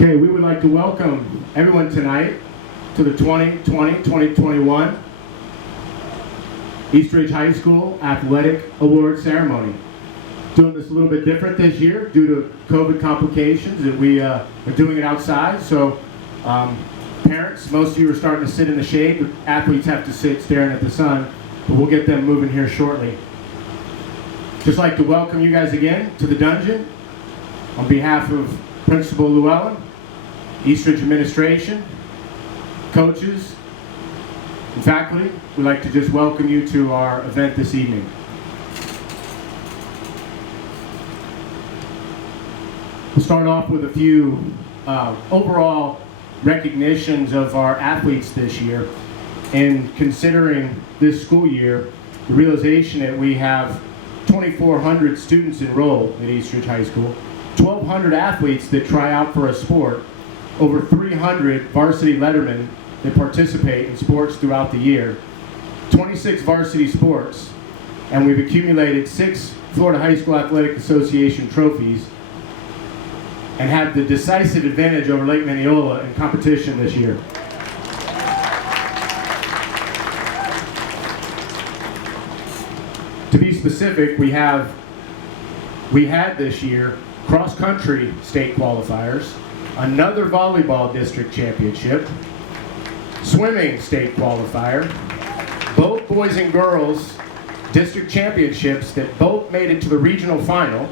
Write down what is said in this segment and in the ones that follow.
Okay, we would like to welcome everyone tonight to the 2020-2021 East Ridge High School Athletic Award Ceremony. Doing this a little bit different this year due to COVID complications, and we are doing it outside. So parents, most of you are starting to sit in the shade. The athletes have to sit staring at the sun, but we'll get them moving here shortly. Just like to welcome you guys again to the dungeon on behalf of Principal Llewellyn, East Ridge administration, coaches, and faculty. We'd like to just welcome you to our event this evening. We'll start off with a few overall recognitions of our athletes this year. And considering this school year, the realization that we have 2,400 students enrolled at East Ridge High School, 1,200 athletes that try out for a sport, over 300 varsity lettermen that participate in sports throughout the year, 26 varsity sports, and we've accumulated 6 Florida High School Athletic Association trophies and have the decisive advantage over Lake Mineola in competition this year. To be specific, we had this year cross-country state qualifiers, another volleyball district championship, swimming state qualifier, both boys and girls district championships that both made it to the regional final,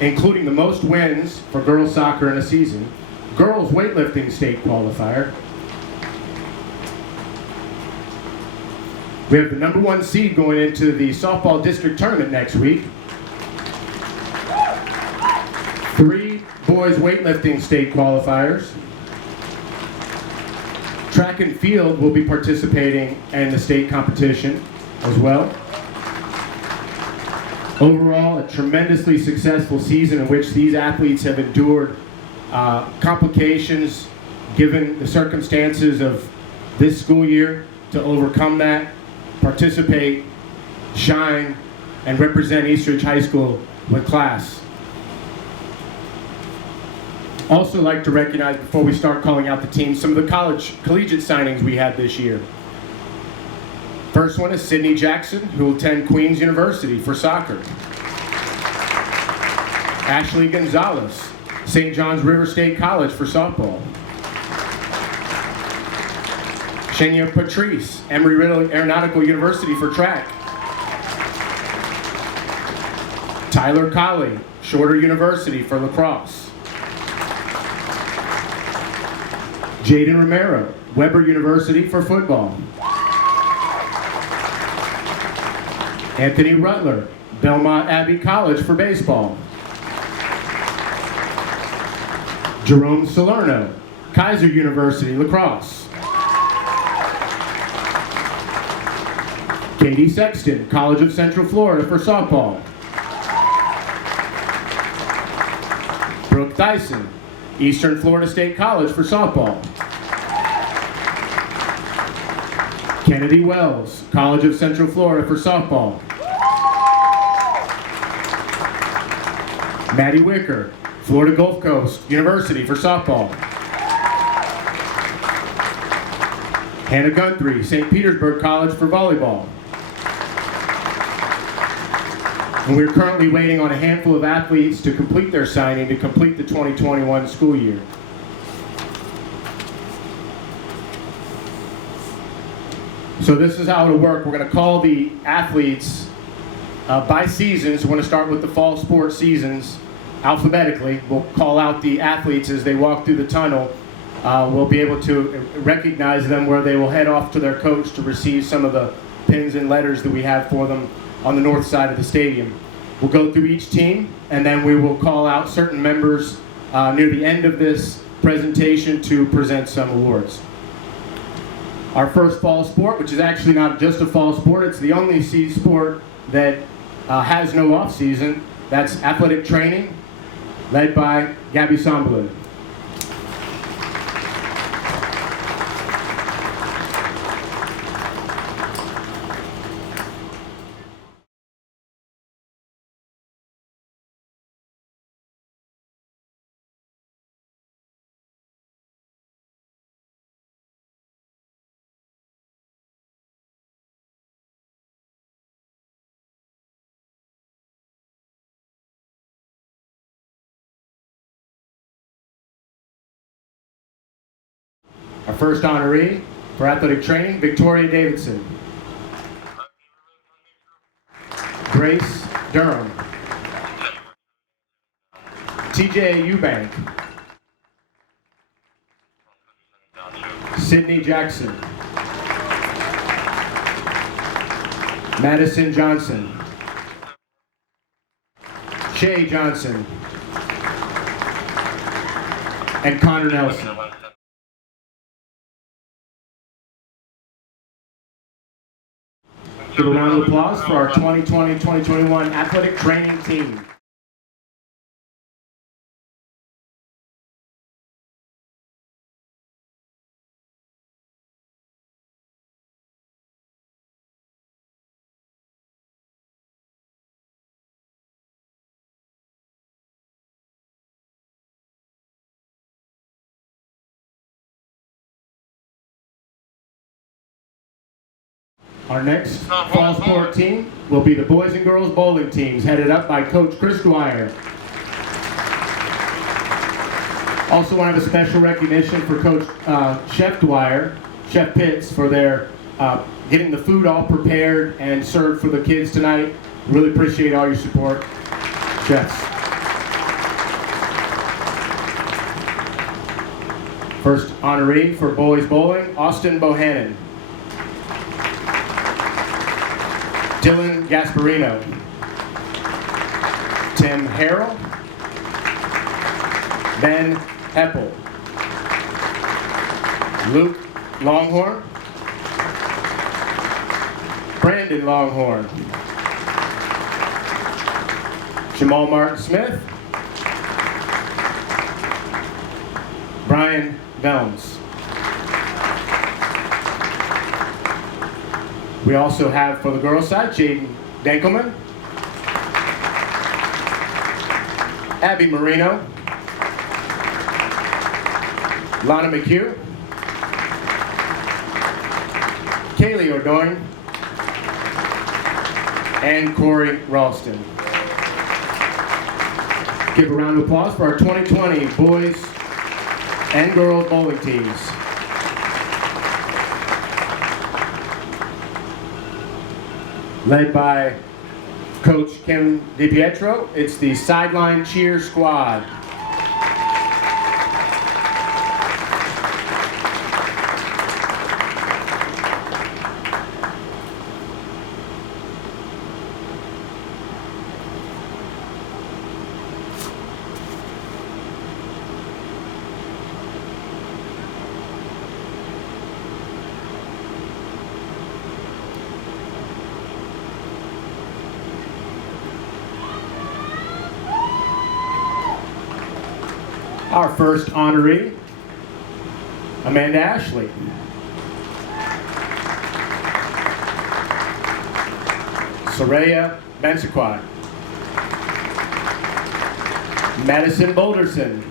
including the most wins for girls soccer in a season, girls weightlifting state qualifier. We have the #1 seed going into the softball district tournament next week. 3 boys weightlifting state qualifiers. Track and field will be participating in the state competition as well. Overall, a tremendously successful season in which these athletes have endured complications given the circumstances of this school year to overcome that, participate, shine, and represent East Ridge High School with class. Also like to recognize, before we start calling out the teams, some of the collegiate signings we had this year. First one is Sydney Jackson, who will attend Queens University for soccer. Ashley Gonzalez, St. John's River State College for softball. Shania Patrice, Embry-Riddle Aeronautical University for track. Tyler Colley, Shorter University for lacrosse. Jaden Romero, Weber University for football. Anthony Rutler, Belmont Abbey College for baseball. Jerome Salerno, Kaiser University lacrosse. Katie Sexton, College of Central Florida for softball. Brooke Dyson, Eastern Florida State College for softball. Kennedy Wells, College of Central Florida for softball. Maddie Wicker, Florida Gulf Coast University for softball. Hannah Guthrie, St. Petersburg College for volleyball. And we're currently waiting on a handful of athletes to complete their signing to complete the 2021 school year. So this is how it'll work. We're going to call the athletes by seasons. We're going to start with the fall sports seasons alphabetically. We'll call out the athletes as they walk through the tunnel. We'll be able to recognize them where they will head off to their coach to receive some of the pins and letters that we have for them on the north side of the stadium. We'll go through each team, and then we will call out certain members near the end of this presentation to present some awards. Our first fall sport, which is actually not just a fall sport, it's the only sport that has no off season. That's athletic training, led by Gabby Sombolin. first honoree for athletic training, Victoria Davidson. Grace Durham. TJ Eubank. Sydney Jackson. Madison Johnson. Shay Johnson. And Connor Nelson. Give a round of applause for our 2020-2021 athletic training team. Our next fall sport team will be the boys and girls bowling teams, headed up by Coach Chris Dwyer. Also want to have a special recognition for Coach Chef Dwyer, Chef Pitts, for their getting the food all prepared and served for the kids tonight. Really appreciate all your support, chefs. First honoree for boys bowling, Austin Bohannon. Dylan Gasparino. Tim Harrell. Ben Heppel. Luke Longhorn. Brandon Longhorn. Jamal Martin Smith. Brian Velms. We also have, for the girls' side, Jaden Dankelman, Abby Marino, Lana McHugh, Kaylee O'Doyne, and Corey Ralston. Give a round of applause for our 2020 boys and girls bowling teams. Led by Coach Kim DiPietro, it's the sideline cheer squad. Our first honoree, Amanda Ashley. Soraya Bensequat. Madison Boulderson.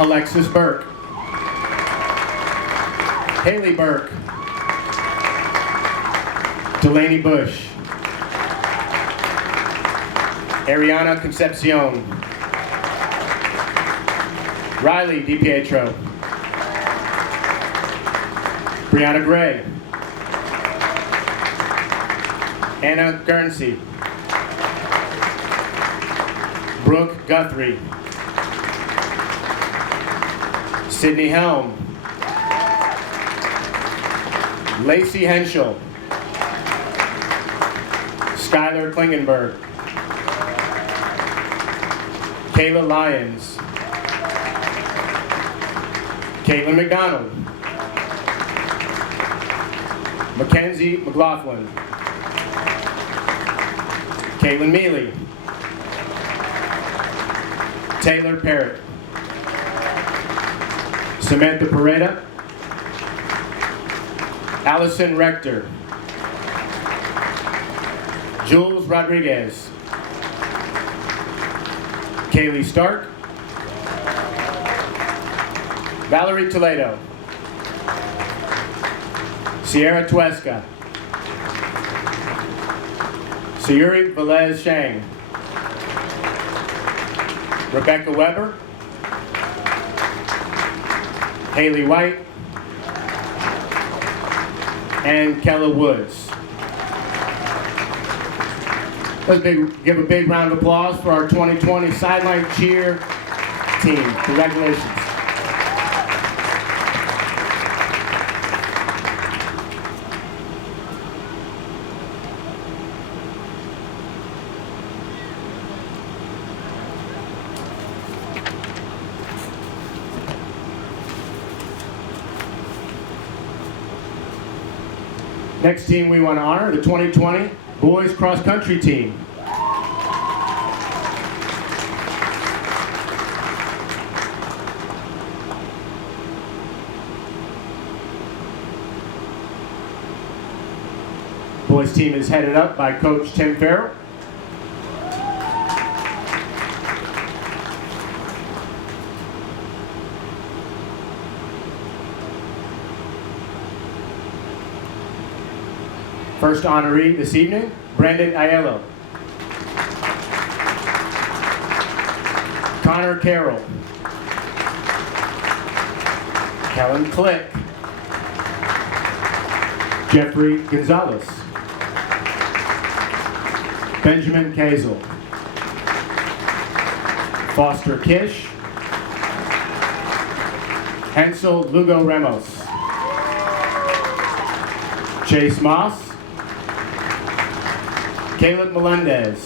Alexis Burke. Haley Burke. Delaney Bush. Ariana Concepcion. Riley DiPietro. Brianna Gray. Anna Guernsey. Brooke Guthrie. Sydney Helm. Lacey Henschel. Skylar Klingenberg. Kayla Lyons. Caitlin McDonald. Mackenzie McLaughlin. Caitlin Mealy. Taylor Parrott. Samantha Pereda. Allison Rector. Jules Rodriguez. Kaylee Stark. Valerie Toledo. Sierra Tuesca. Sayuri Velez Shang. Rebecca Weber. Haley White, and Kella Woods. Let's give a big round of applause for our 2020 sideline cheer team. Congratulations. Next team we want to honor, the 2020 boys cross country team. Boys team is headed up by Coach Tim Farrell. First honoree this evening, Brandon Aiello. Connor Carroll. Kellen Click. Jeffrey Gonzalez. Benjamin Kazel. Foster Kish. Hansel Lugo Ramos. Chase Moss. Caleb Melendez.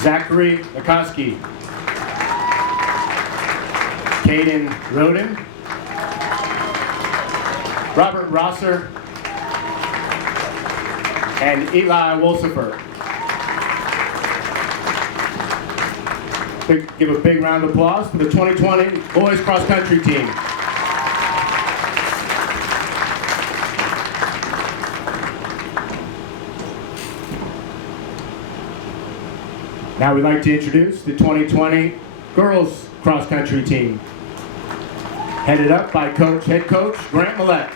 Zachary Nikoski. Caden Roden. Robert Rosser. And Eli Wolsifer. Give a big round of applause for the 2020 boys cross country team. Now we'd like to introduce the 2020 girls cross country team, headed up by head coach Grant Millette.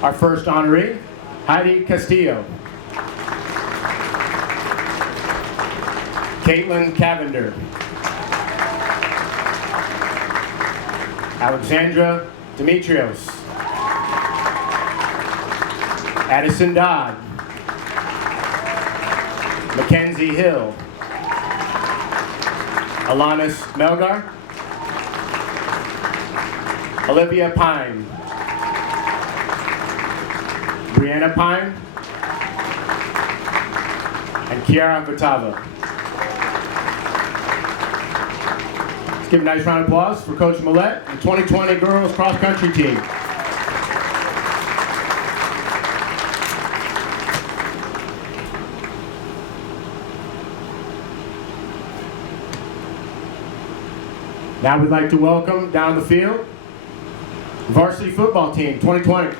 Our first honoree, Heidi Castillo. Caitlin Cavender. Alexandra Demetrios. Addison Dodd. Mackenzie Hill. Alanis Melgar. Olivia Pine. Brianna Pine, and Kiara Vitava. Let's give a nice round of applause for Coach Millette and the 2020 girls cross country team. Now we'd like to welcome down the field varsity football team 2020.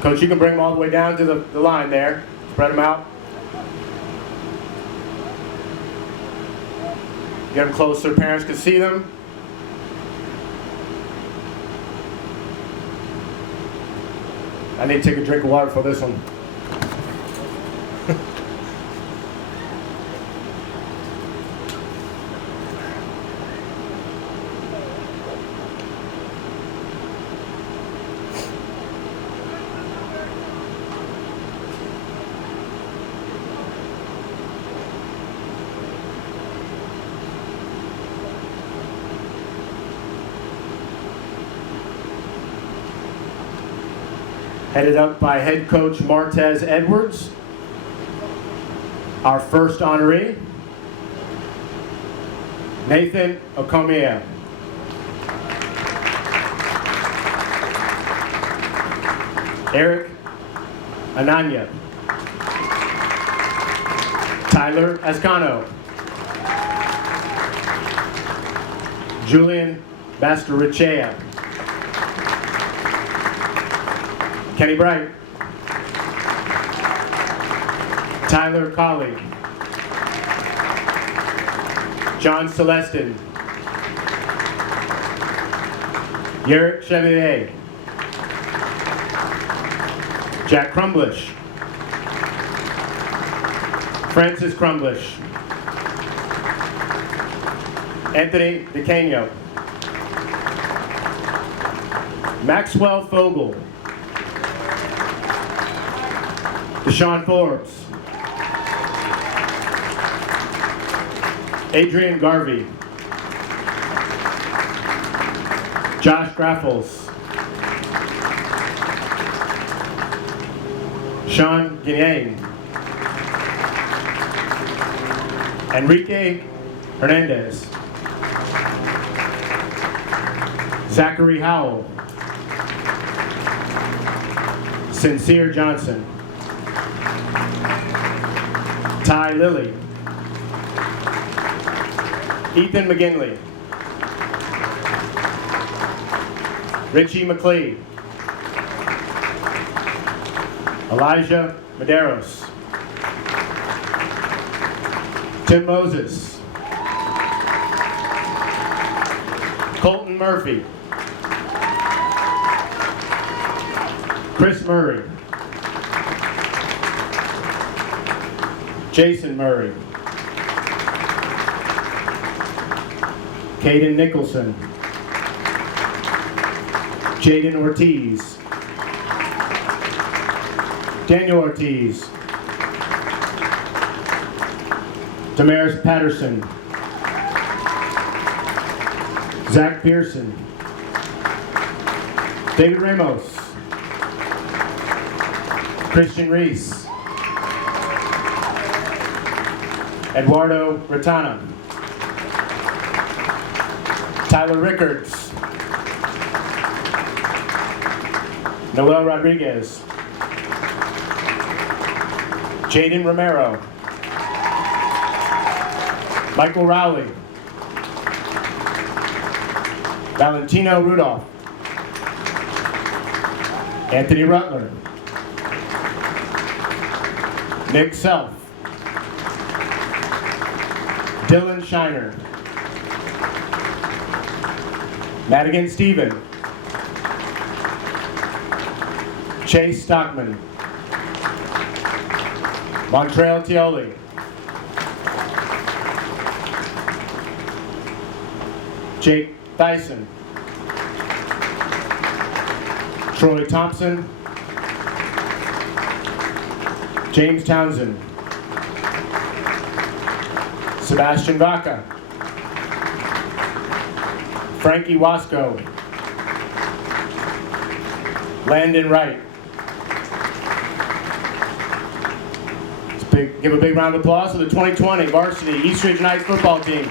Coach, you can bring them all the way down to the line there. Spread them out. Get them close so parents can see them. I need to take a drink of water for this one. Headed up by head coach Martez Edwards. Our first honoree, Nathan Okomiya. Eric Ananya. Tyler Ascano. Julian Bastaricea. Kenny Bright. Tyler Colley. John Celestin. Yerrick Chevalier. Jack Crumblish. Francis Crumblish. Anthony DeCanio. Maxwell Fogel. Deshaun Forbes. Adrian Garvey. Josh Graffles. Sean Guignane. Enrique Hernandez. Zachary Howell. Sincere Johnson. Ty Lilly. Ethan McGinley. Richie McLeod. Elijah Medeiros. Tim Moses. Colton Murphy. Chris Murray. Jason Murray. Caden Nicholson. Jaden Ortiz. Daniel Ortiz. Damaris Patterson. Zach Pearson. David Ramos. Christian Reese. Eduardo Ratana. Tyler Rickards. Noel Rodriguez. Jaden Romero. Michael Rowley. Valentino Rudolph. Anthony Rutler. Nick Self. Dylan Shiner. Madigan Stephen. Chase Stockman. Montreal Tioli. Jake Dyson. Troy Thompson. James Townsend. Sebastian Vaca. Frankie Wasco. Landon Wright. Give a big round of applause to the 2020 varsity East Ridge Knights football team.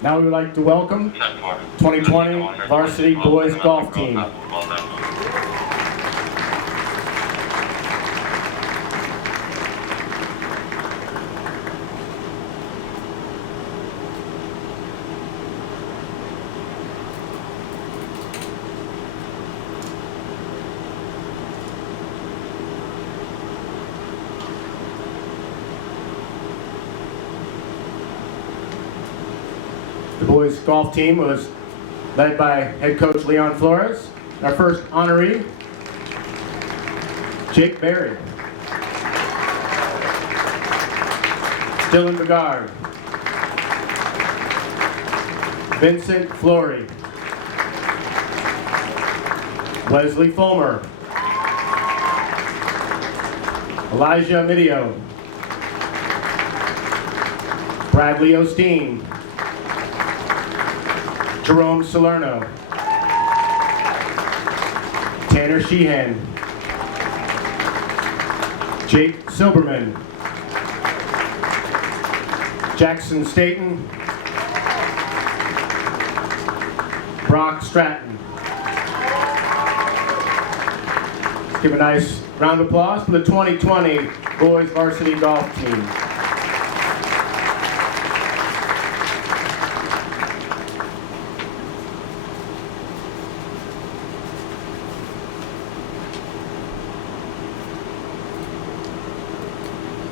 Now we would like to welcome 2020 varsity boys golf team. The boys golf team was led by head coach Leon Flores. Our first honoree, Jake Berry. Dylan Begard. Vincent Flory. Wesley Fulmer. Elijah Midio, Bradley Osteen, Jerome Salerno, Tanner Sheehan, Jake Silberman, Jackson Staten, Brock Stratton. Let's give a nice round of applause for the 2020 boys varsity golf team.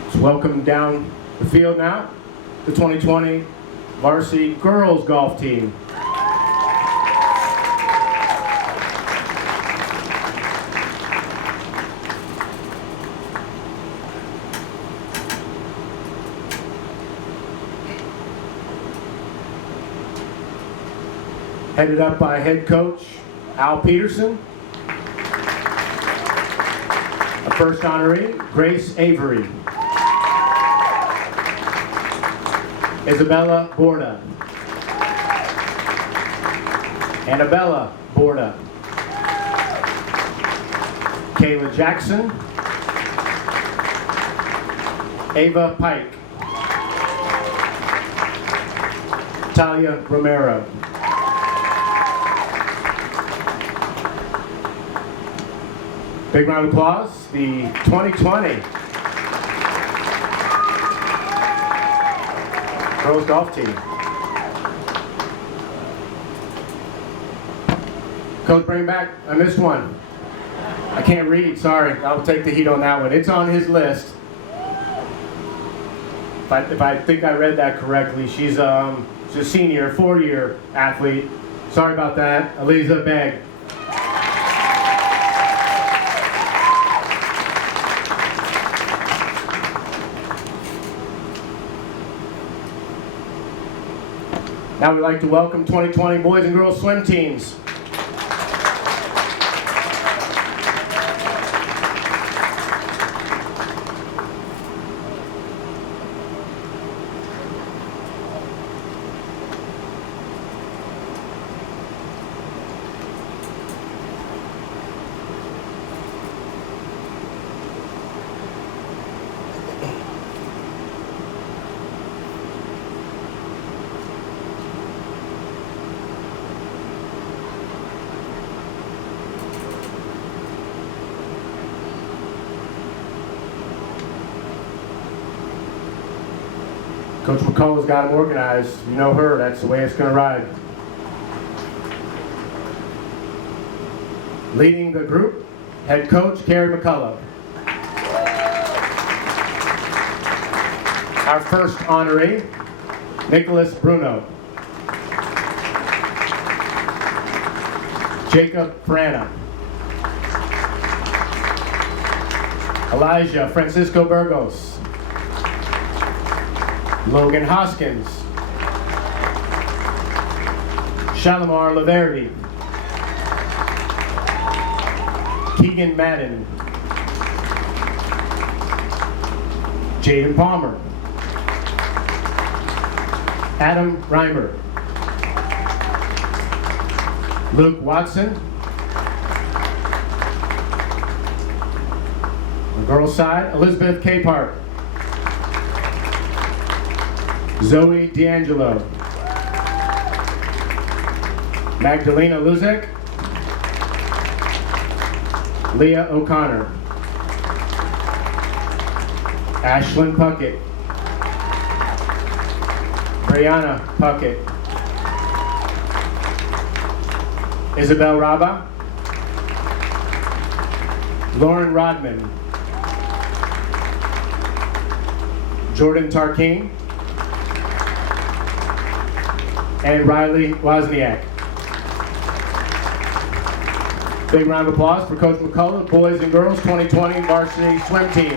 Let's welcome down the field now the 2020 varsity girls golf team. Headed up by head coach Al Peterson. A first honoree, Grace Avery. Isabella Borda. Annabella Borda. Kayla Jackson. Ava Pike. Talia Romero. Big round of applause, the 2020 girls golf team. Coach, bring back, I missed one. I can't read, sorry. I'll take the heat on that one. It's on his list. If I think I read that correctly, she's a senior, 4-year athlete. Sorry about that, Aliza Begg. Now we'd like to welcome 2020 boys and girls swim teams. Coach McCullough's got them organized. You know her, that's the way it's going to ride. Leading the group, head coach Carrie McCullough. Our first honoree, Nicholas Bruno. Jacob Frana. Elijah Francisco Burgos. Logan Hoskins, Shalimar Laverty, Keegan Madden, Jaden Palmer, Adam Reimer, Luke Watson, on the girls' side, Elizabeth Capehart, Zoe D'Angelo, Magdalena Luzek, Leah O'Connor, Ashlyn Puckett, Brianna Puckett, Isabel Raba, Lauren Rodman, Jordan Tarkeen, and Riley Wozniak. Big round of applause for Coach McCullough, boys and girls 2020 varsity swim teams.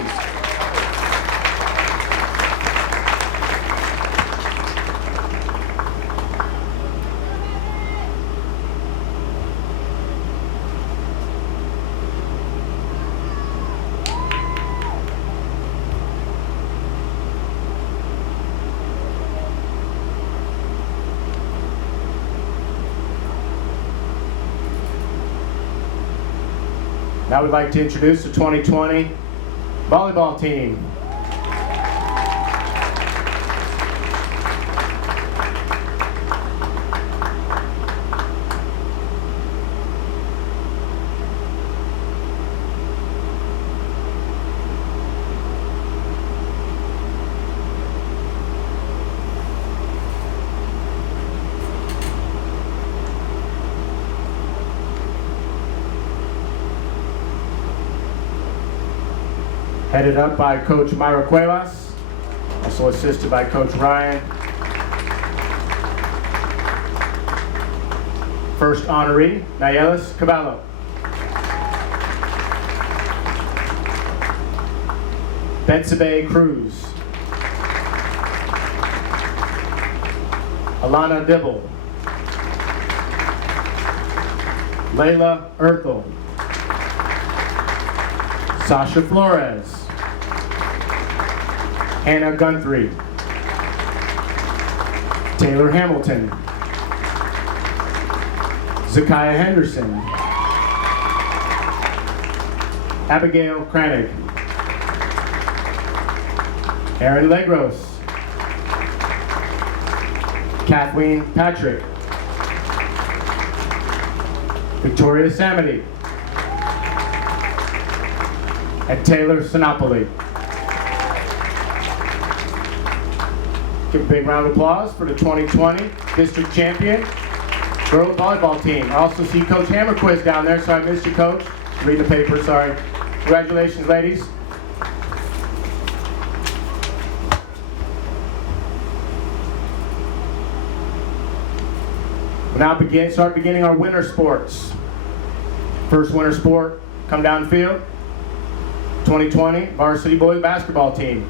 Now we'd like to introduce the 2020 volleyball team. Headed up by Coach Myra Cuevas, also assisted by Coach Ryan. First honoree, Nayelis Caballo. Betsabe Cruz. Alana Dibble. Layla Erthel. Sasha Flores. Hannah Gunthrey. Taylor Hamilton. Zakiah Henderson. Abigail Kranig. Erin Legros. Kathleen Patrick. Victoria Samity. And Taylor Sinopoli. Give a big round of applause for the 2020 district champion girls volleyball team. I also see Coach Hammerquist down there, so I missed you, Coach. Read the paper, sorry. Congratulations, ladies. We'll now start beginning our winter sports. First winter sport, come downfield. 2020 varsity boys basketball team.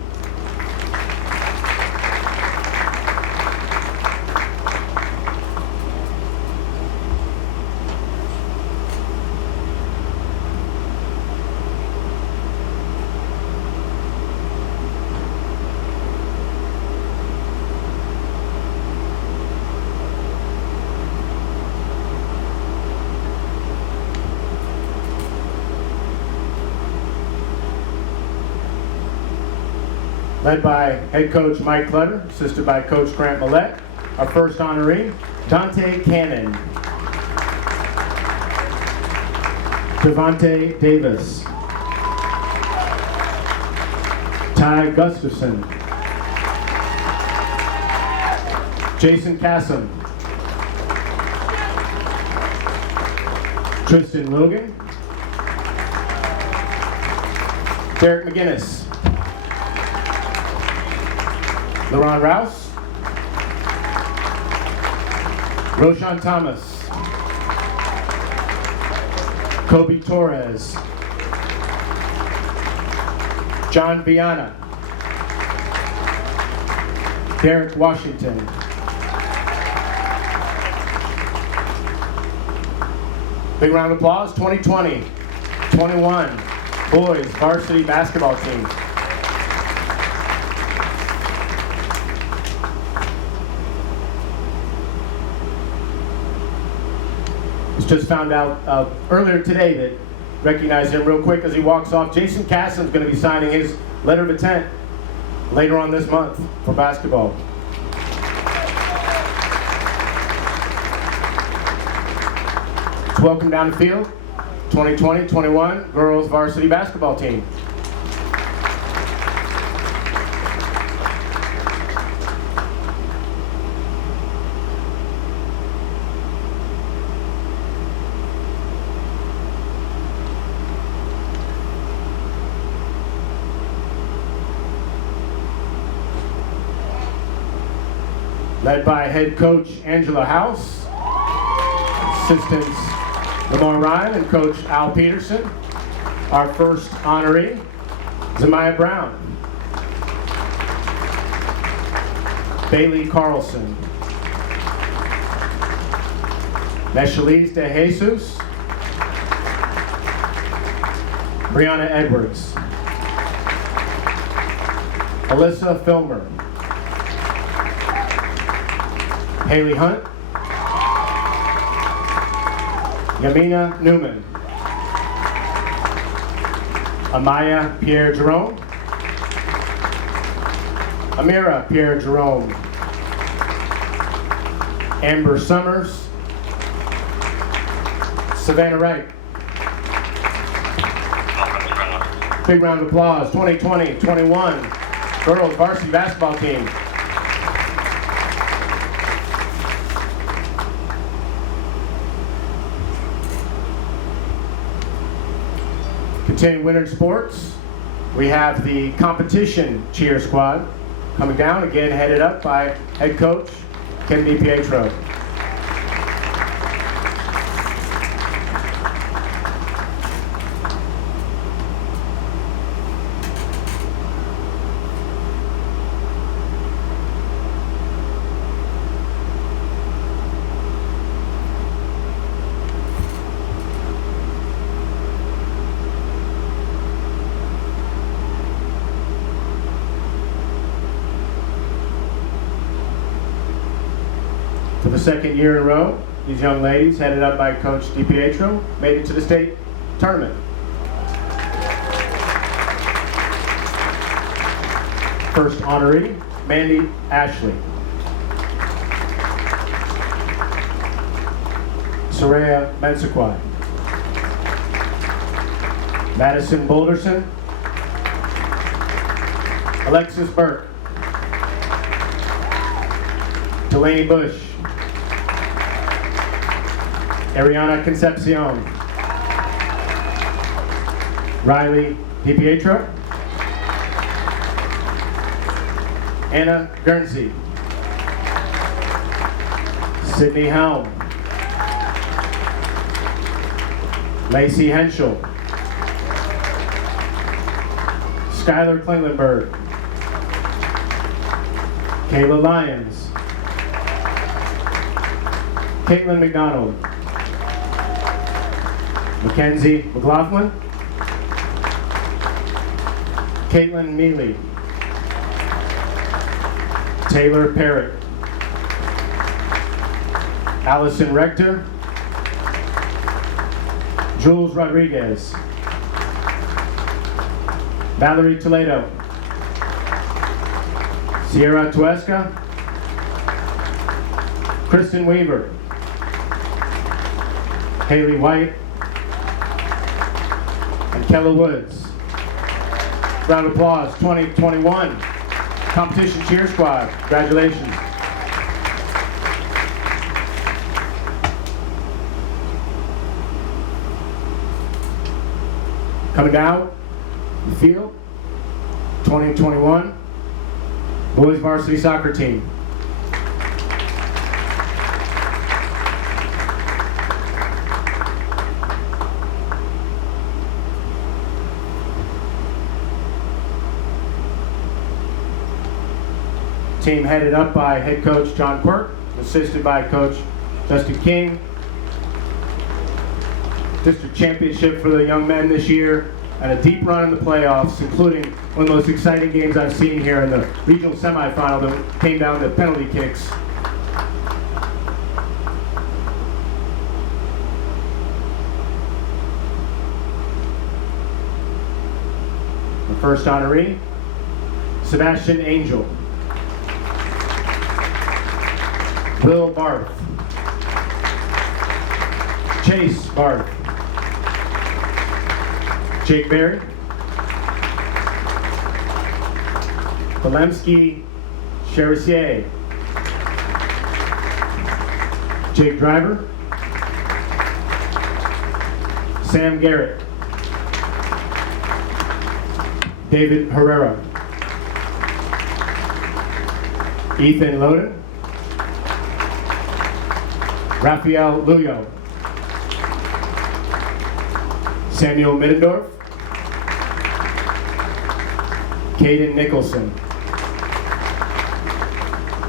Led by head coach Mike Clutter, assisted by Coach Grant Millette. Our first honoree, Dante Cannon. Devontae Davis. Ty Gustafson. Jason Kassam. Tristan Logan. Derek McGinnis. LaRon Rouse. Roshan Thomas. Kobe Torres. John Viana. Derek Washington. Big round of applause, 2020-21 boys varsity basketball team. Just found out earlier today that recognize him real quick as he walks off. Jason Kassem's going to be signing his letter of intent later on this month for basketball. Let's welcome down the field 2020-21 girls varsity basketball team. Led by head coach Angela House, assistants Lamar Ryan and coach Al Peterson. Our first honoree, Zamiah Brown. Bailey Carlson. Meshaliz De Jesus. Brianna Edwards. Alyssa Filmer. Haley Hunt. Yamina Newman. Amaya Pierre Jerome. Amira Pierre Jerome. Amber Summers. Savannah Wright. Big round of applause. 2020-21 girls varsity basketball team. Continuing winter sports, we have the competition cheer squad coming down, again headed up by head coach Ken DiPietro. For the second year in a row, these young ladies, headed up by Coach DiPietro, made it to the state tournament. First honoree, Mandy Ashley. Soraya Mensaquai. Madison Boulderson. Alexis Burke. Delaney Bush. Ariana Concepcion. Riley DiPietro. Anna Guernsey. Sydney Helm. Lacey Henschel. Skylar Klinglenberg. Kayla Lyons. Caitlin McDonald. Mackenzie McLaughlin. Caitlin Mealy. Taylor Parrott. Allison Rector. Jules Rodriguez. Valerie Toledo. Sierra Tuesca. Kristen Weaver. Haley White. And Kella Woods. Round of applause, 2021 competition cheer squad. Congratulations. Coming out the field, 2021 boys varsity soccer team. Team headed up by head coach John Quirk, assisted by coach Justin King. District championship for the young men this year, and a deep run in the playoffs, including one of the most exciting games I've seen here in the regional semifinal that came down to penalty kicks. The first honoree, Sebastian Angel. Will Barth. Chase Barth. Jake Berry. Polemski Cherisier. Jake Driver. Sam Garrett. David Herrera. Ethan Loden. Rafael Luyo. Samuel Middendorf. Caden Nicholson.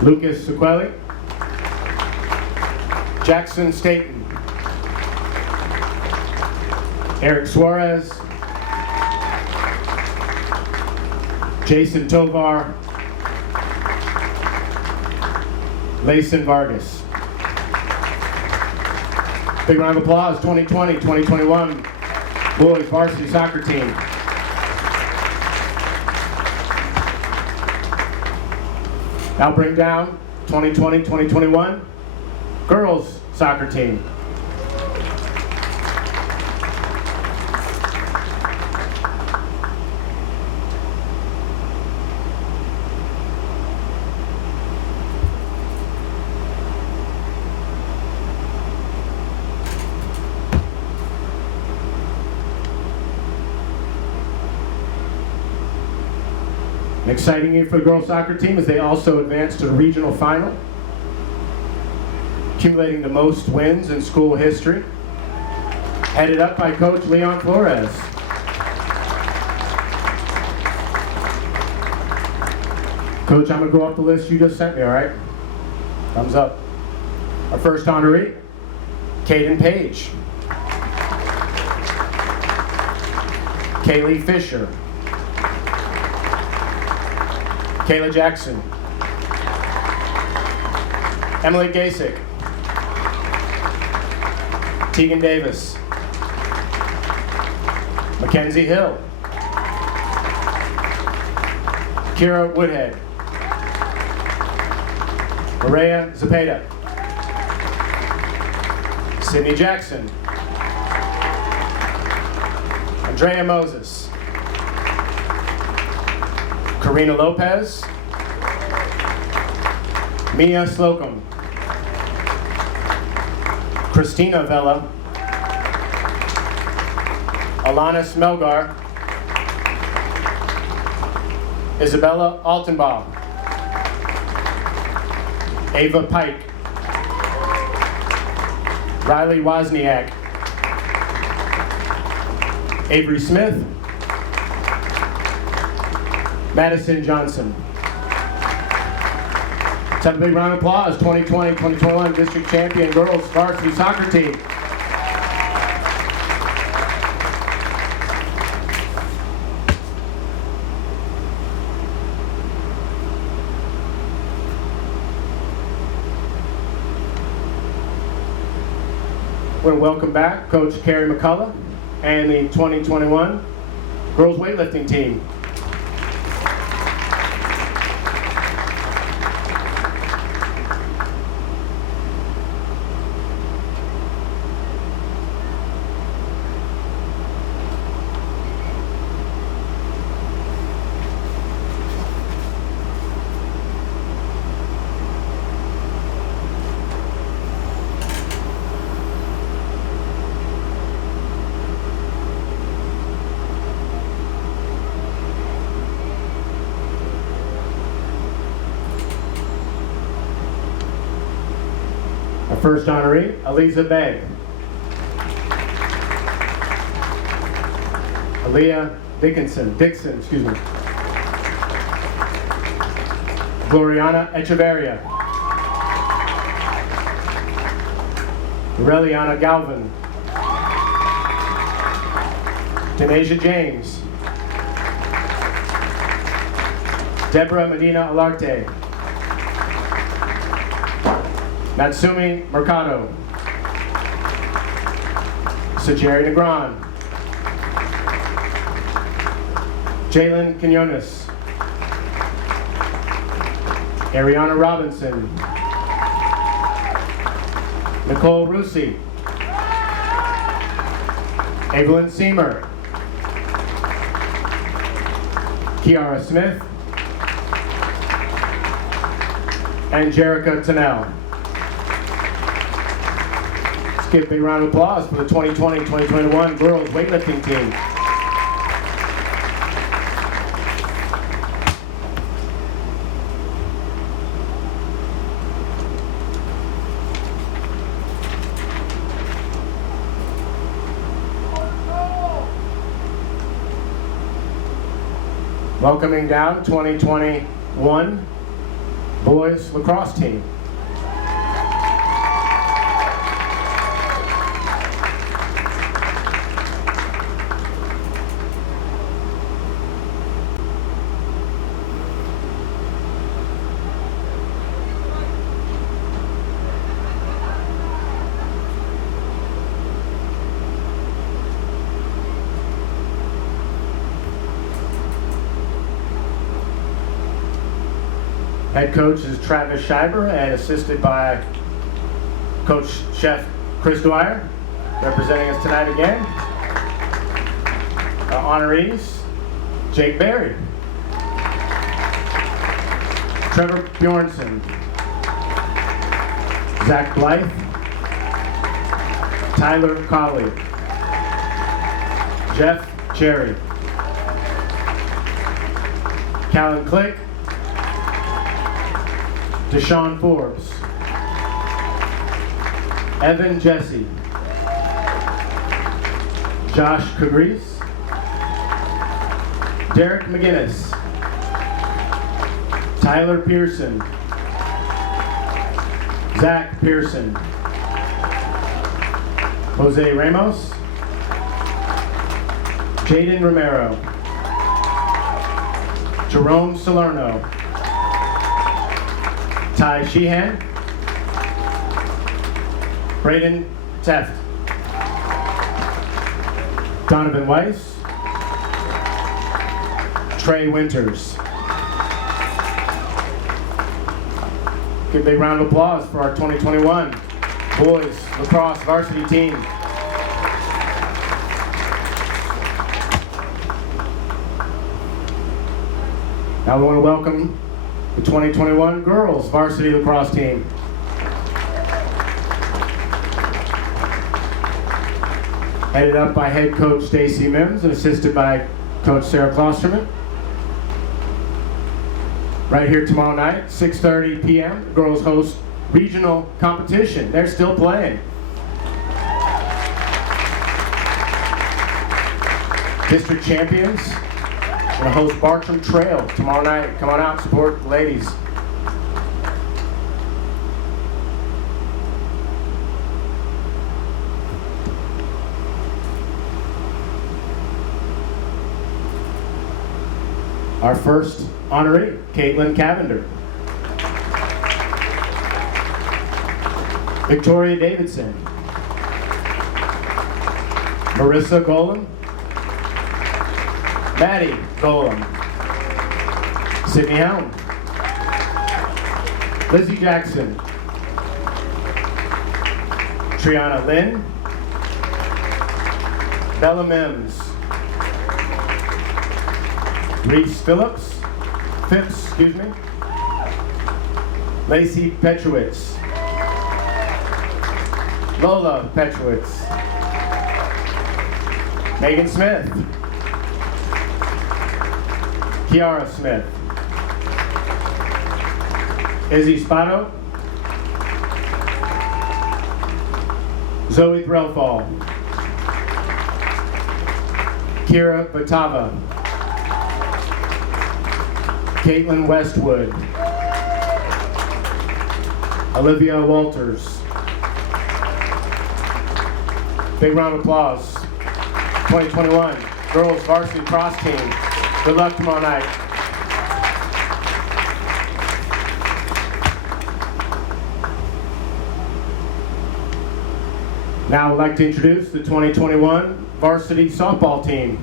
Lucas Sequeli. Jackson Staten. Eric Suarez. Jason Tovar. Layson Vargas. Big round of applause, 2020-2021 boys varsity soccer team. Now bring down 2020-2021 girls soccer team. An exciting year for the girls soccer team as they also advanced to the regional final, accumulating the most wins in school history, headed up by Coach Leon Flores. Coach, I'm going to go off the list you just sent me, all right? Thumbs up. Our first honoree, Caden Page. Kaylee Fisher. Kayla Jackson. Emily Gasick. Tegan Davis. Mackenzie Hill. Kira Woodhead. Maria Zapata. Sydney Jackson. Andrea Moses. Karina Lopez. Mia Slocum. Christina Vella. Alana Smelgar. Isabella Altenbaugh. Ava Pike. Riley Wozniak. Avery Smith. Madison Johnson. Let's have a big round of applause. 2020-2021 District Champion Girls Varsity Soccer Team. I want to welcome back Coach Carrie McCullough and the 2021 Girls Weightlifting Team. First honoree, Aliza Bay. Aaliyah Dixon, excuse me. Gloriana Echeverria. Aureliana Galvin. Denasia James. Deborah Medina Alarte. Natsumi Mercado. Sajeri Negron. Jalen Quinones. Ariana Robinson. Nicole Rusi. Evelyn Seamer. Kiara Smith. And Jerica Tennell. Give a big round of applause for the 2020-2021 Girls Weightlifting Team. Welcoming down 2021 Boys Lacrosse Team. Head coach is Travis Scheiber and assisted by Coach Chef Chris Dwyer, representing us tonight again. Our honorees, Jake Berry, Trevor Bjornson, Zach Blythe, Tyler Colley, Jeff Cherry, Callan Click, Deshaun Forbes, Evan Jesse, Josh Cagrese, Derek McGinnis, Tyler Pearson, Zach Pearson, Jose Ramos, Jaden Romero, Jerome Salerno, Ty Sheehan, Braden Teft, Donovan Weiss, Trey Winters. Give a big round of applause for our 2021 boys lacrosse varsity team. Now we want to welcome the 2021 girls varsity lacrosse team. Headed up by head coach Stacy Mims and assisted by Coach Sarah Klosterman. Right here tomorrow night, 6:30 p.m., the girls host regional competition. They're still playing. District champions going to host Bartram Trail tomorrow night. Come on out, support the ladies. Our first honoree, Caitlin Cavender. Victoria Davidson. Marissa Golem. Maddie Golem. Sydney Helm. Lizzie Jackson. Triana Lynn. Bella Mims. Reese Phipps, Lacey Petrowitz, Lola Petrowitz, Megan Smith, Kiara Smith, Izzy Spano, Zoe Threlfall, Kira Batava, Caitlin Westwood, Olivia Walters. Big round of applause. 2021 girls varsity cross team. Good luck tomorrow night. Now I'd like to introduce the 2021 varsity softball team.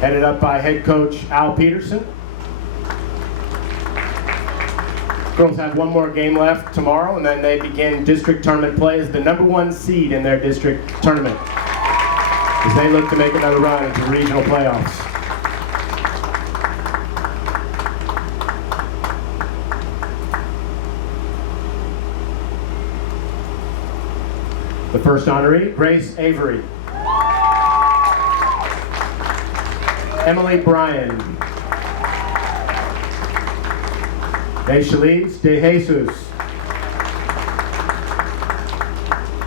Headed up by head coach Al Peterson. Girls have one more game left tomorrow, and then they begin district tournament play as the #1 seed in their district tournament as they look to make another run into regional playoffs. The first honoree, Grace Avery. Emily Bryan, Deschaliz De Jesus,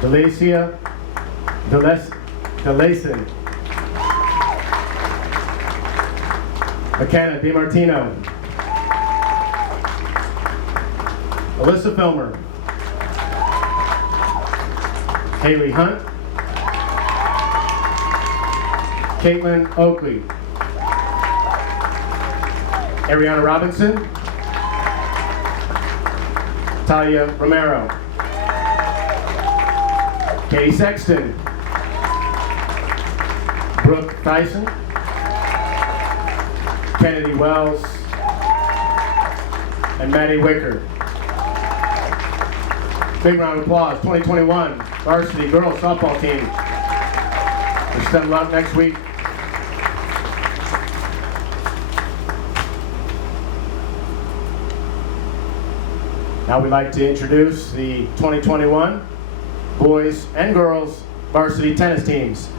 Delacia Delason, McKenna DiMartino, Alyssa Filmer, Haley Hunt, Caitlin Oakley, Ariana Robinson, Talia Romero, Katie Sexton, Brooke Tyson, Kennedy Wells, and Maddie Wicker. Big round of applause. 2021 varsity girls softball team. We're stepping up next week. Now we'd like to introduce the 2021 boys and girls varsity tennis teams.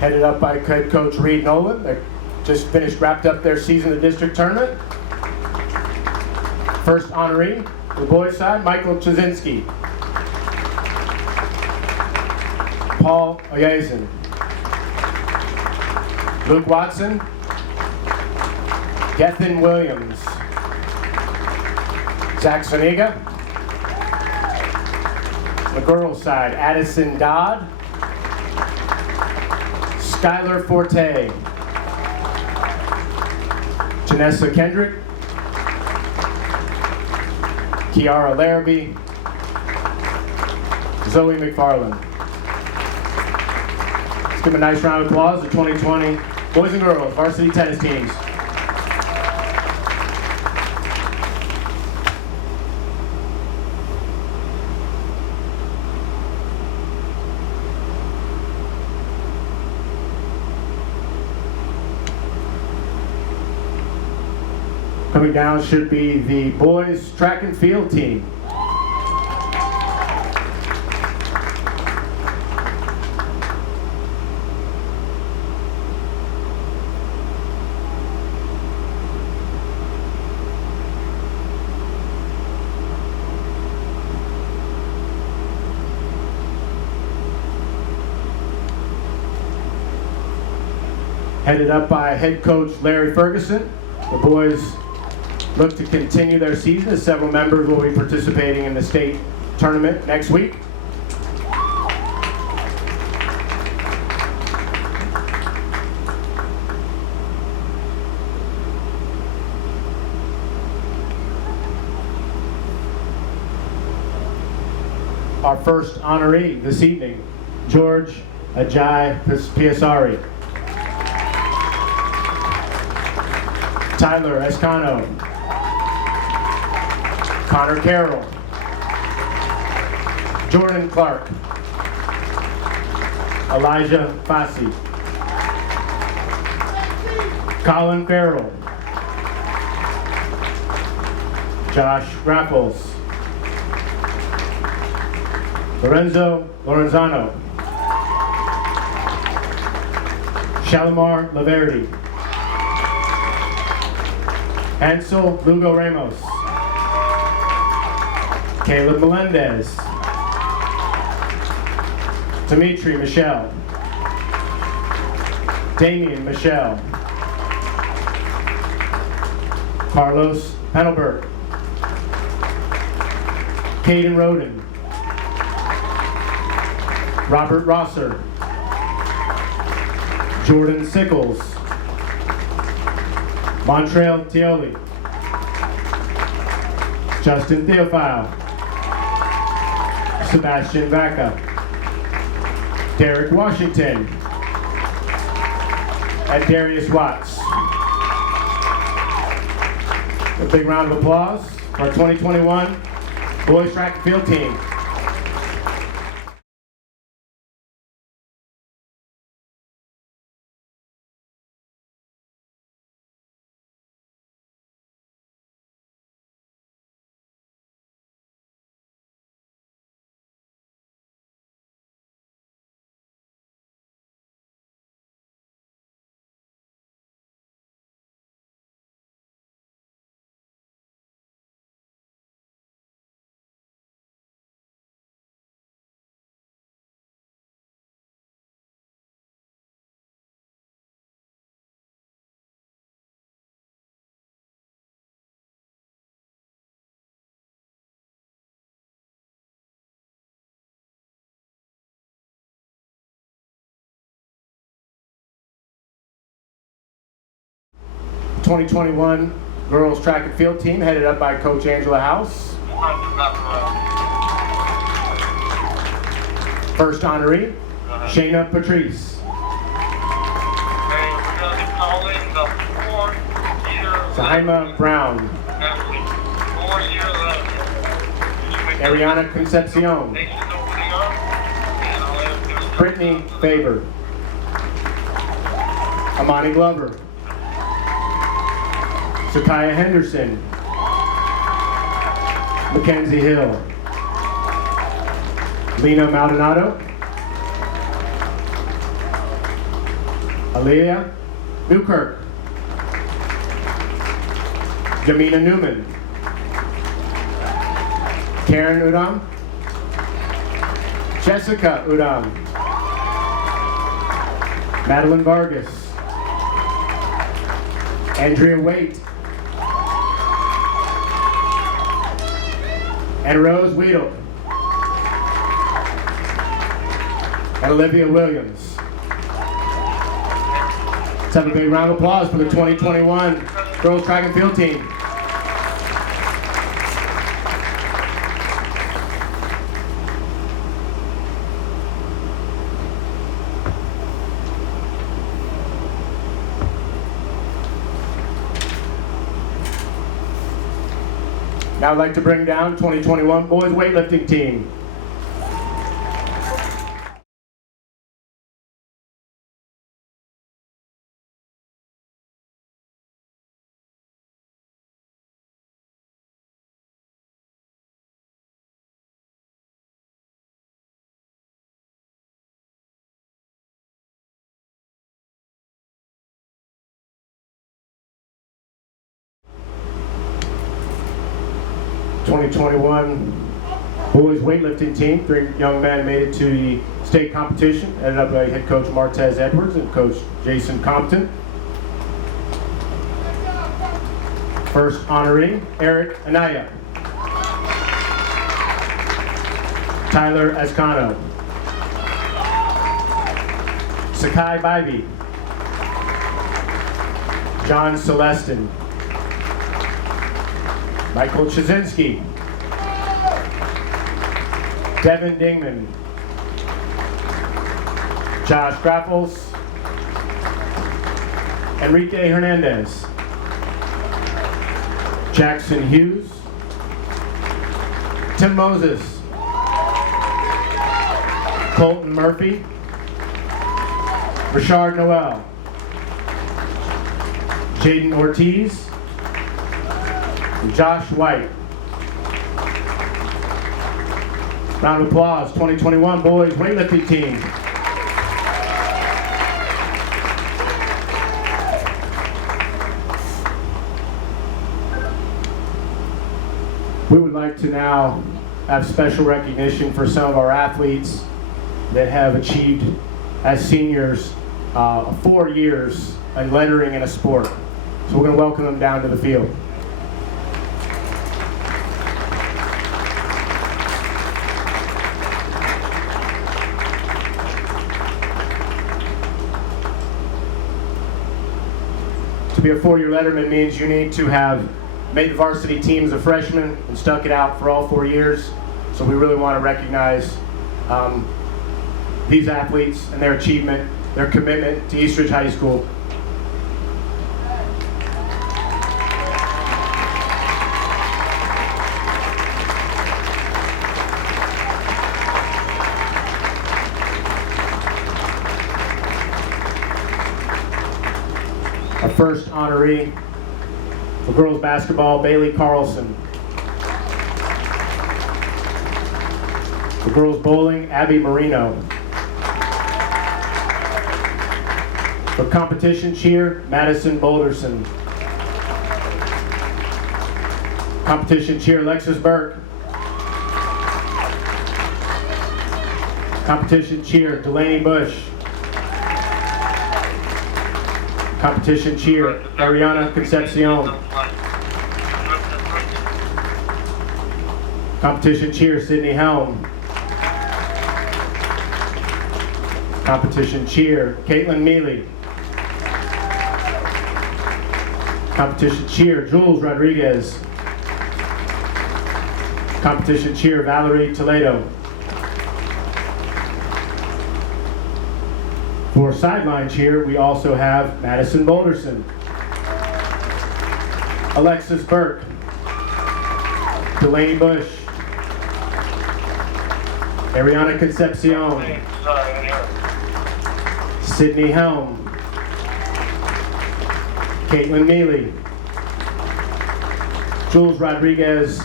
Headed up by head coach Reed Nolan. They just wrapped up their season of district tournament. First honoree, the boys side, Michael Chazinski. Paul Oyazin. Luke Watson. Gethin Williams. Zach Soniga. The girls side, Addison Dodd. Skylar Forte, Janessa Kendrick, Kiara Larrabee, Zoe McFarland. Let's give them a nice round of applause to 2020 boys and girls varsity tennis teams. Coming down should be the boys track and field team. Headed up by head coach Larry Ferguson. The boys look to continue their season as several members will be participating in the state tournament next week. Our first honoree this evening, George Ajay Piasari. Tyler Escano. Connor Carroll, Jordan Clark, Elijah Fassi, Colin Farrell, Josh Raffles, Lorenzo Lorenzano, Shalimar Laverdi, Hansel Lugo Ramos, Caleb Melendez, Dimitri Michelle, Damian Michelle, Carlos Penelberg, Caden Roden, Robert Rosser, Jordan Sickles, Montreal Tioli, Justin Theophile, Sebastian Vaca, Derek Washington, and Darius Watts. A big round of applause for our 2021 boys track and field team. 2021 girls track and field team headed up by Coach Angela House. First honoree, Shayna Patrice. Saima Brown. Ariana Concepcion. Brittany Faber. Amani Glover. Sakaya Henderson. Mackenzie Hill. Lena Maldonado. Aaliyah Newkirk. Jamina Newman. Karen Udam. Jessica Udam. Madeline Vargas. Andrea Waite. And Rose Weedle. And Olivia Williams. Let's have a big round of applause for the 2021 girls track and field team. Now I'd like to bring down 2021 boys weightlifting team. '21 boys weightlifting team. 3 young men made it to the state competition, headed up by head coach Martez Edwards and coach Jason Compton. First honoree, Eric Anaya. Tyler Ascano. Sakai Bivey. John Celestin. Michael Chazinski. Devin Dingman. Josh Grapples. Enrique Hernandez. Jackson Hughes. Tim Moses. Colton Murphy. Richard Noel. Jaden Ortiz. And Josh White. Round of applause, 2021 boys weightlifting team. We would like to now have special recognition for some of our athletes that have achieved as seniors 4 years in lettering in a sport. So we're going to welcome them down to the field. To be a 4-year letterman means you need to have made the varsity team as a freshman and stuck it out for all 4 years. So we really want to recognize these athletes and their achievement, their commitment to Eastridge High School. Our first honoree for girls basketball, Bailey Carlson. For girls bowling, Abby Marino. For competition cheer, Madison Boulderson. Competition cheer, Alexis Burke. Competition cheer, Delaney Bush. Competition cheer, Ariana Concepcion. Competition cheer, Sydney Helm. Competition cheer, Caitlin Mealy. Competition cheer, Jules Rodriguez. Competition cheer, Valerie Toledo. For sideline cheer, we also have Madison Boulderson, Alexis Burke, Delaney Bush, Ariana Concepcion, Sydney Helm, Caitlin Mealy, Jules Rodriguez,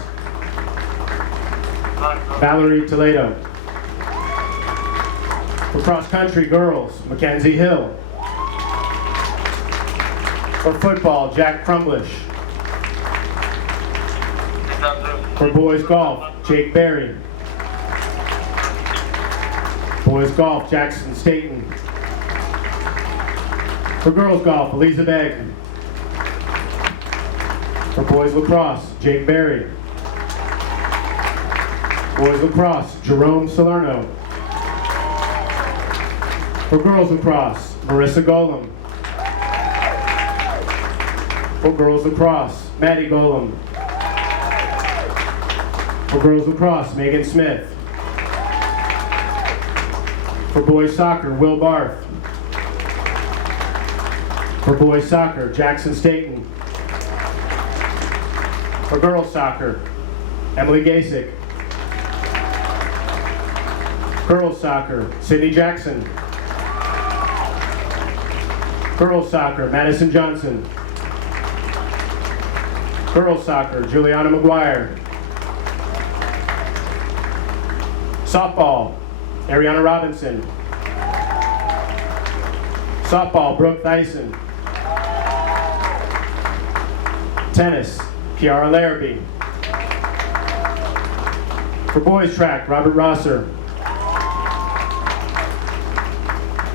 Valerie Toledo. For cross country girls, Mackenzie Hill. For football, Jack Crumblish. For boys golf, Jake Berry. Boys golf, Jackson Staten. For girls golf, Eliza Begg. For boys lacrosse, Jake Berry. Boys lacrosse, Jerome Salerno. For girls lacrosse, Marissa Golem. For girls lacrosse, Maddie Golem. For girls lacrosse, Megan Smith. For boys soccer, Will Barth. For boys soccer, Jackson Staten. For girls soccer, Emily Gasick. Girls soccer, Sydney Jackson. Girls soccer, Madison Johnson. Girls soccer, Juliana McGuire. Softball, Ariana Robinson. Softball, Brooke Dyson. Tennis, Kiara Larrabee. For boys track, Robert Rosser.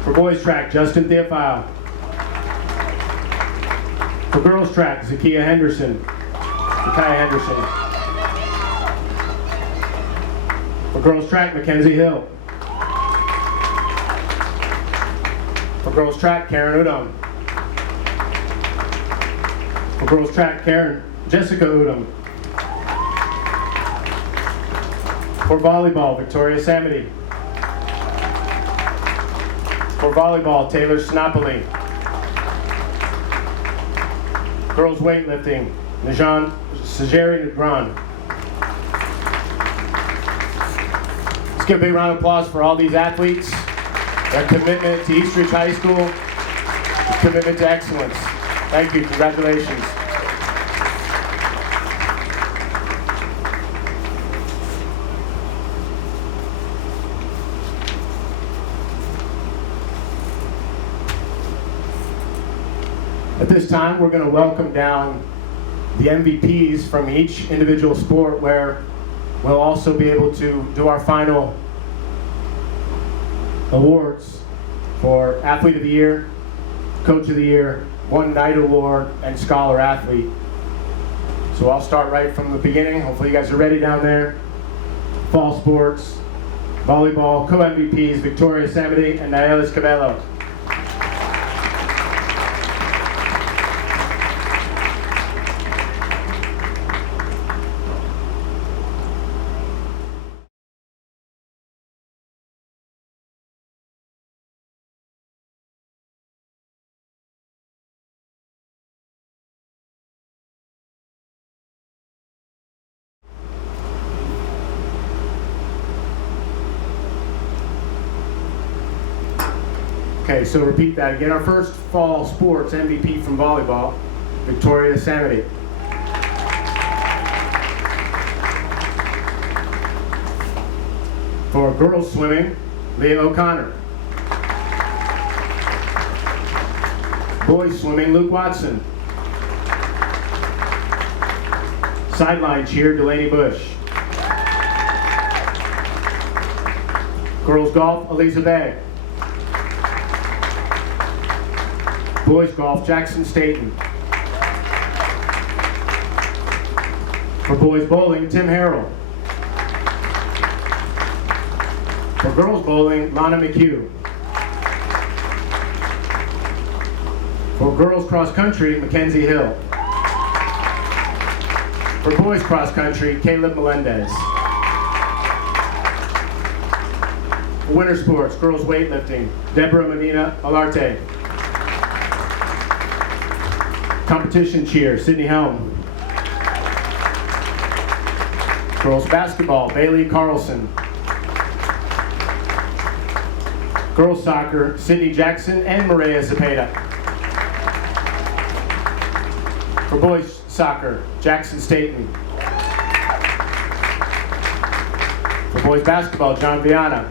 For boys track, Justin Theophile. For girls track, Zakiya Henderson. For girls track, Mackenzie Hill. For girls track, Karen Udom. For girls track, Jessica Udom. For volleyball, Victoria Samity. For volleyball, Taylor Sinopoli. Girls weightlifting, Najan Sajeri Negron. Let's give a big round of applause for all these athletes, their commitment to Eastridge High School, their commitment to excellence. Thank you, congratulations. At this time, we're going to welcome down the MVPs from each individual sport, where we'll also be able to do our final awards for Athlete of the Year, Coach of the Year, One Night Award, and Scholar Athlete. So I'll start right from the beginning. Hopefully you guys are ready down there. Fall sports, volleyball, co-MVPs, Victoria Samity and Naelis Cabello. Okay, so repeat that again. Our first fall sports MVP from volleyball, Victoria Samity. For girls swimming, Leah O'Connor. Boys swimming, Luke Watson. Sideline cheer, Delaney Bush. Girls golf, Eliza Begg. Boys golf, Jackson Staten. For boys bowling, Tim Harrell. For girls bowling, Lana McHugh. For girls cross country, Mackenzie Hill. For boys cross country, Caleb Melendez. For winter sports, girls weightlifting, Deborah Medina Alarte. Competition cheer, Sydney Helm. Girls basketball, Bailey Carlson. Girls soccer, Sydney Jackson and Maria Zepeda. For boys soccer, Jackson Staten. For boys basketball, John Viana.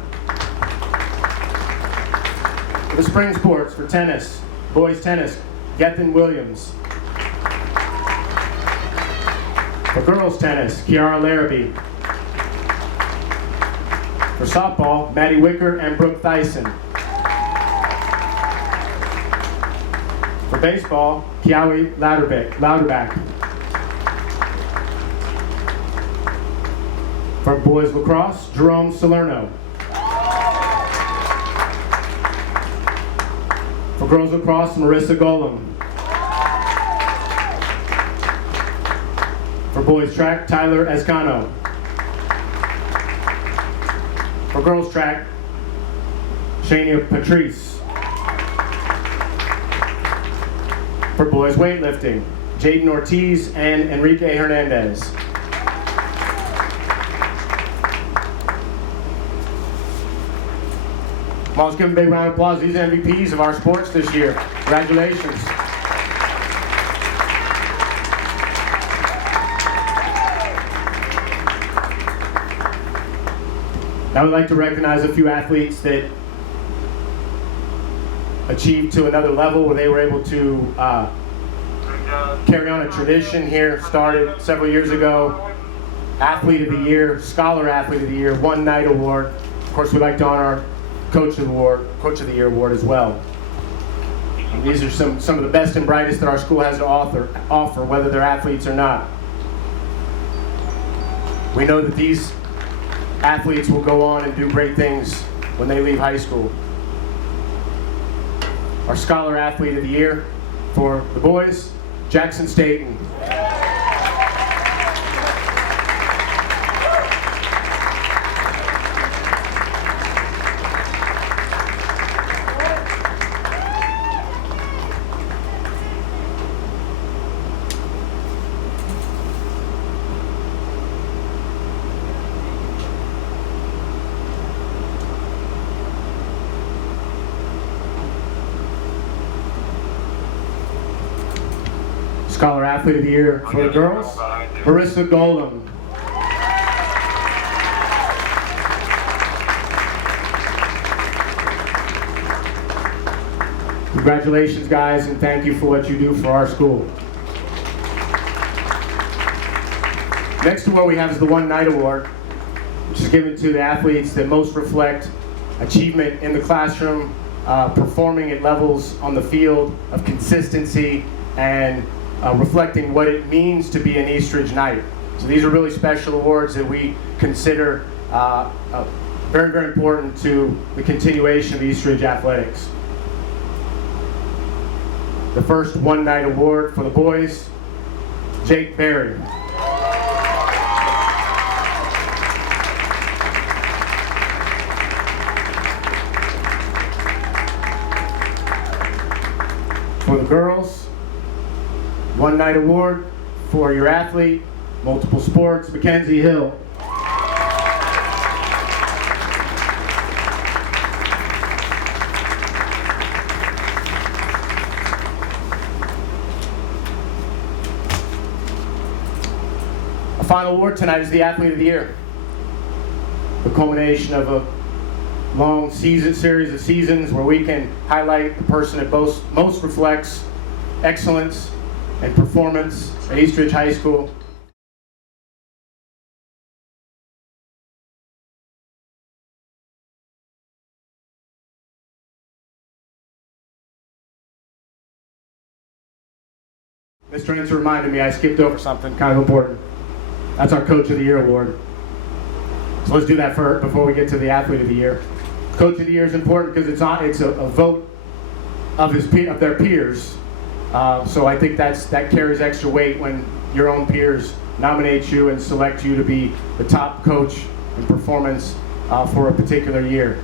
For the spring sports, for tennis, boys tennis, Gethin Williams. For girls tennis, Kiara Larrabee. For softball, Maddie Wicker and Brooke Thyssen. For baseball, Kiawi Louderback. For boys lacrosse, Jerome Salerno. For girls lacrosse, Marissa Golem. For boys track, Tyler Escano. For girls track, Shania Patrice. For boys weightlifting, Jaden Ortiz and Enrique Hernandez. Come on, let's give them a big round of applause. These are MVPs of our sports this year. Congratulations. I would like to recognize a few athletes that achieved to another level where they were able to carry on a tradition here, started several years ago. Athlete of the Year, Scholar Athlete of the Year, One Night Award. Of course, we'd like to honor our Coach of the Year award as well. And these are some of the best and brightest that our school has to offer, whether they're athletes or not. We know that these athletes will go on and do great things when they leave high school. Our Scholar Athlete of the Year for the boys, Jackson Staten. Scholar Athlete of the Year for the girls, Marissa Golem. Congratulations, guys, and thank you for what you do for our school. Next to what we have is the One Night Award, which is given to the athletes that most reflect achievement in the classroom, performing at levels on the field of consistency, and reflecting what it means to be an Eastridge Knight. So these are really special awards that we consider very, very important to the continuation of Eastridge athletics. The first One Night Award for the boys, Jake Berry. For the girls, One Night Award for your athlete, multiple sports, Mackenzie Hill. A final award tonight is the Athlete of the Year. The culmination of a long series of seasons where we can highlight the person that most reflects excellence and performance at Eastridge High School. Mr. Ince reminded me I skipped over something kind of important. That's our Coach of the Year award. So let's do that before we get to the Athlete of the Year. Coach of the Year is important because it's a vote of their peers. So I think that carries extra weight when your own peers nominate you and select you to be the top coach in performance for a particular year.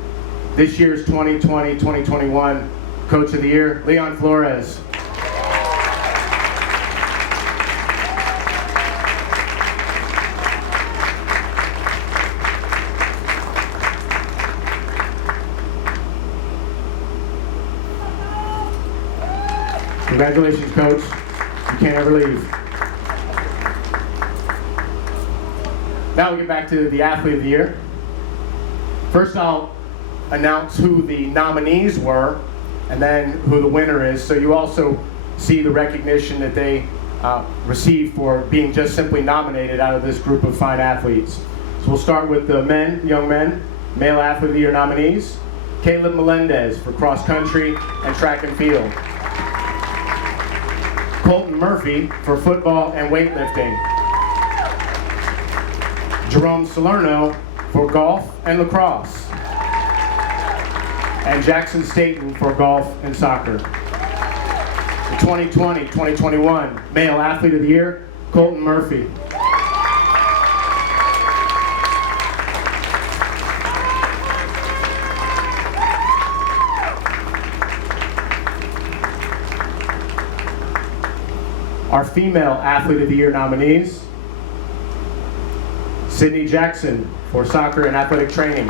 This year's 2020-2021 Coach of the Year, Leon Flores. Congratulations, Coach. You can't ever leave. Now we get back to the Athlete of the Year. First, I'll announce who the nominees were, and then who the winner is, so you also see the recognition that they received for being just simply nominated out of this group of fine athletes. So we'll start with the men, young men, Male Athlete of the Year nominees. Caleb Melendez for cross country and track and field. Colton Murphy for football and weightlifting. Jerome Salerno for golf and lacrosse. And Jackson Staten for golf and soccer. The 2020-2021 Male Athlete of the Year, Colton Murphy. Our Female Athlete of the Year nominees: Sydney Jackson for soccer and athletic training.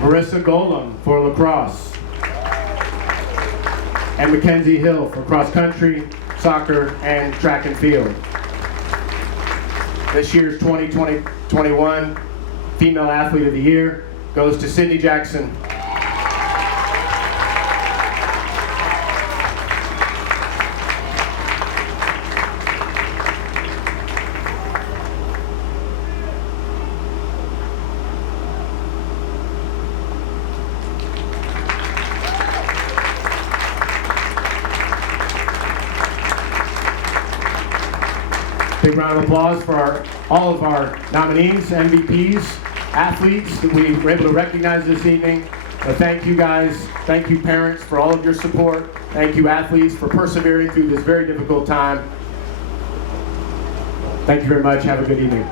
Marissa Golem for lacrosse. And Mackenzie Hill for cross country, soccer, and track and field. This year's 2020-21 Female Athlete of the Year goes to Sydney Jackson. Big round of applause for all of our nominees, MVPs, athletes that we were able to recognize this evening. But thank you guys, thank you parents for all of your support. Thank you athletes for persevering through this very difficult time. Thank you very much, have a good evening.